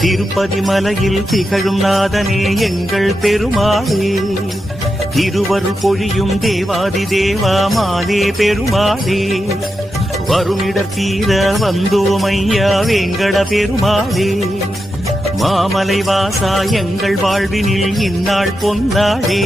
திருப்பதி மலையில் திகழும் நாதனே எங்கள் பெருமாளே, திருவருள் பொழியும் தேவாதி தேவா மாலே பெருமாளே, வருமிடர் தீர வந்தோம் ஐயா வேங்கட பெருமாளே, மாமலை வாசா எங்கள் வாழ்வினில் இந்நாள் பொன்னாளே.